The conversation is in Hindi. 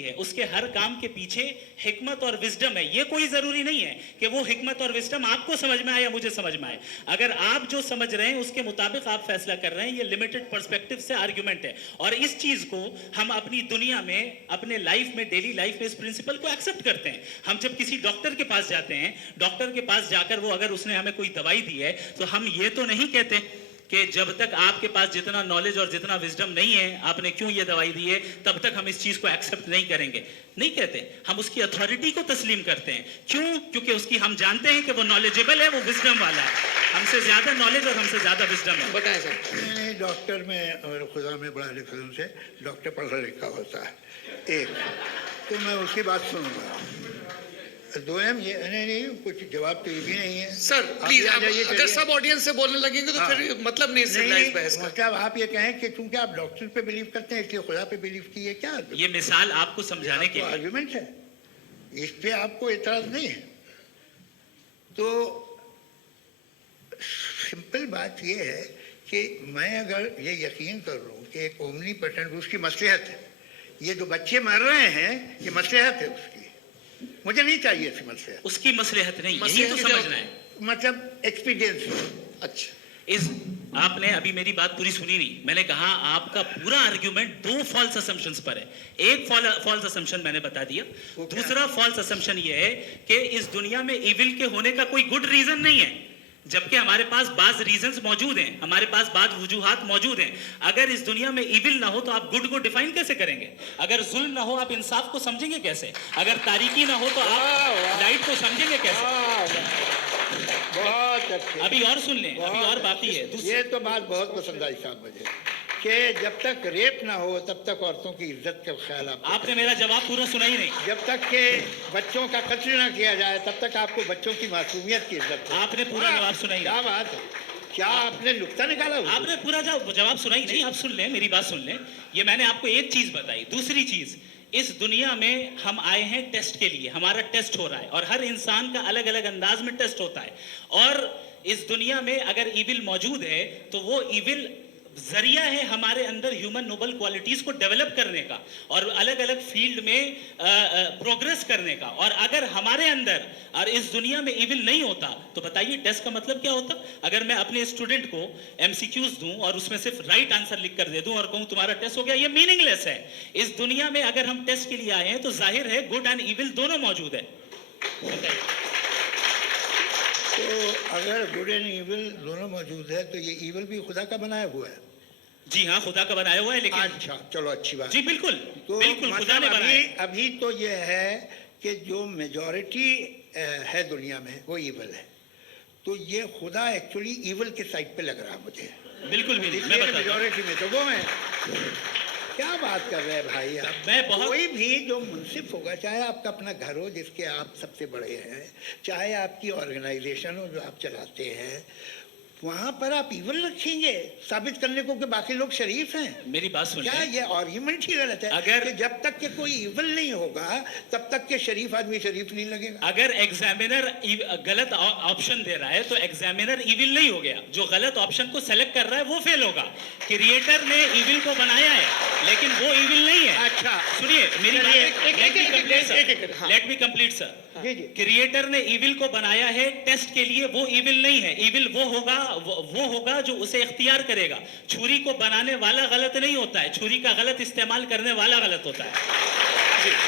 है, उसके हर काम के पीछे हिकमत और विजडम है। ये कोई जरूरी नहीं है कि वो हिकमत और विजडम आपको समझ में आए या मुझे समझ में आए। अगर आप जो समझ रहे हैं उसके मुताबिक आप फैसला कर रहे हैं, ये लिमिटेड पर्सपेक्टिव से आर्गुमेंट है। और इस चीज को हम अपनी दुनिया में, अपने लाइफ में, डेली लाइफ में इस प्रिंसिपल को एक्सेप्ट करते हैं। हम जब किसी डॉक्टर के पास जाते हैं, डॉक्टर के पास जाकर वो अगर उसने हमें कोई दवाई दी है तो हम ये तो नहीं कहते कि जब तक आपके पास जितना नॉलेज और जितना विजडम नहीं है, आपने क्यों ये दवाई दी है, तब तक हम इस चीज को एक्सेप्ट नहीं करेंगे। नहीं कहते, हम उसकी अथॉरिटी को तस्लीम करते हैं। क्यों? क्योंकि उसकी हम जानते हैं कि वो नॉलेजेबल है, वो विजडम वाला है, हमसे ज्यादा नॉलेज और हमसे ज्यादा विजडम है। बताएं सर। नहीं, डॉक्टर में और खुदा में बड़ा डिफरेंस है। डॉक्टर पढ़ा लिखा होता है, एक तो मैं उसकी बात सुनूंगा। दोयम ये नहीं, कुछ जवाब तो ये भी नहीं है। सर प्लीज, अगर सब ऑडियंस से बोलने लगेंगे तो फिर मतलब नहीं सिविलाइज्ड बहस का। मतलब आप ये कहें कि चूंकि आप डॉक्टर पे बिलीव करते हैं इसलिए खुदा पे बिलीव किए, क्या ये मिसाल आपको समझाने के लिए आर्गुमेंट है, इस पे आपको एतराज नहीं है। तो सिंपल बात ये है कि मैं अगर ये यकीन कर लूँ कि एक ओमनी पेटेंट उसकी मसलहत है, ये जो बच्चे मर रहे हैं ये मसलहत है उसकी, मुझे नहीं चाहिए थी मसलहत। उसकी मसलहत नहीं, यही तो समझना है। मतलब एक्सपीरियंस। अच्छा, इस आपने अभी मेरी बात पूरी सुनी नहीं। मैंने कहा आपका पूरा आर्ग्यूमेंट दो फॉल्स असम्पशंस पर है। एक फॉल्स असम्पशन मैंने बता दिया, दूसरा फॉल्स असम्पशन ये है कि इस दुनिया में इविल के होने का कोई गुड रीजन नहीं है, जबकि हमारे पास बाज रीजंस मौजूद हैं, हमारे पास बाज वजूहात मौजूद हैं। अगर इस दुनिया में इविल ना हो तो आप गुड को डिफाइन कैसे करेंगे? अगर जुल्म ना हो आप इंसाफ को समझेंगे कैसे? अगर तारीकी ना हो तो आप लाइट को समझेंगे कैसे? बहुत अच्छे। अभी और सुन लें, अभी और बाकी है। ये तो बात बहुत पसंद आई साहब मुझे कि जब तक रेप ना हो तब तक औरतों की इज्जत का ख्याल आपने मेरा जवाब पूरा सुना ही नहीं। जब तक के बच्चों का कत्ल ना किया जाए तब तक आपको बच्चों की मासूमियत की इज्जत है। आपने पूरा जवाब सुना ही क्या नहीं। बात है, क्या आपने नुक्ता निकाला? आपने पूरा जवाब सुना ही नहीं। आप सुन लें, मेरी बात सुन लें। ये मैंने आपको एक चीज बताई। दूसरी चीज, इस दुनिया में हम आए हैं टेस्ट के लिए, हमारा टेस्ट हो रहा है और हर इंसान का अलग अलग अंदाज में टेस्ट होता है। और इस दुनिया में अगर इविल मौजूद है तो वो इविल जरिया है हमारे अंदर ह्यूमन नोबल क्वालिटीज को डेवलप करने का और अलग अलग फील्ड में प्रोग्रेस करने का। और अगर हमारे अंदर और इस दुनिया में इविल नहीं होता तो बताइए टेस्ट का मतलब क्या होता? अगर मैं अपने स्टूडेंट को एमसीक्यूज दूं और उसमें सिर्फ राइट आंसर लिख कर दे दूं और कहूं तुम्हारा टेस्ट हो गया, ये मीनिंगलेस है। इस दुनिया में अगर हम टेस्ट के लिए आए हैं तो जाहिर है गुड एंड इविल दोनों मौजूद है। तो अगर गुड एंड इविल दोनों मौजूद है तो ये इविल भी खुदा का बनाया हुआ है। जी हाँ, खुदा का बनाया हुआ है। लेकिन अच्छा, चलो अच्छी बात। जी बिल्कुल, तो बिल्कुल खुदा ने बनाया। अभी तो ये है कि जो मेजॉरिटी है दुनिया में वो इविल है, तो ये खुदा एक्चुअली इविल के साइड पे लग रहा है मुझे। बिल्कुल भी नहीं, मैं बताता हूं। मेजॉरिटी में तो वो है। क्या बात कर रहे हैं भाई आप? मैं बहुत कोई भी जो मुंसिफ होगा, चाहे आपका अपना घर हो जिसके आप सबसे बड़े हैं, चाहे आपकी ऑर्गेनाइजेशन हो जो आप चलाते हैं, वहां पर आप इविल रखेंगे साबित करने को कि बाकी लोग शरीफ हैं। मेरी बात सुनिए। क्या ये आर्ग्यूमेंट ही गलत है? अगर कि जब तक के कोई इविल नहीं होगा तब तक के शरीफ आदमी शरीफ नहीं लगेगा। अगर एग्जामिनर गलत ऑप्शन दे रहा है तो एग्जामिनर इविल नहीं हो गया। जो गलत ऑप्शन को सेलेक्ट कर रहा है वो फेल होगा। क्रिएटर ने इविल को बनाया है लेकिन वो इविल नहीं है। अच्छा सुनिए मेरी बात, लेट मी कंप्लीट सर। जी जी। क्रिएटर ने इविल को बनाया है टेस्ट के लिए, वो इविल नहीं है। इविल वो होगा जो उसे इख्तियार करेगा। छुरी को बनाने वाला गलत नहीं होता है, छुरी का गलत इस्तेमाल करने वाला गलत होता है।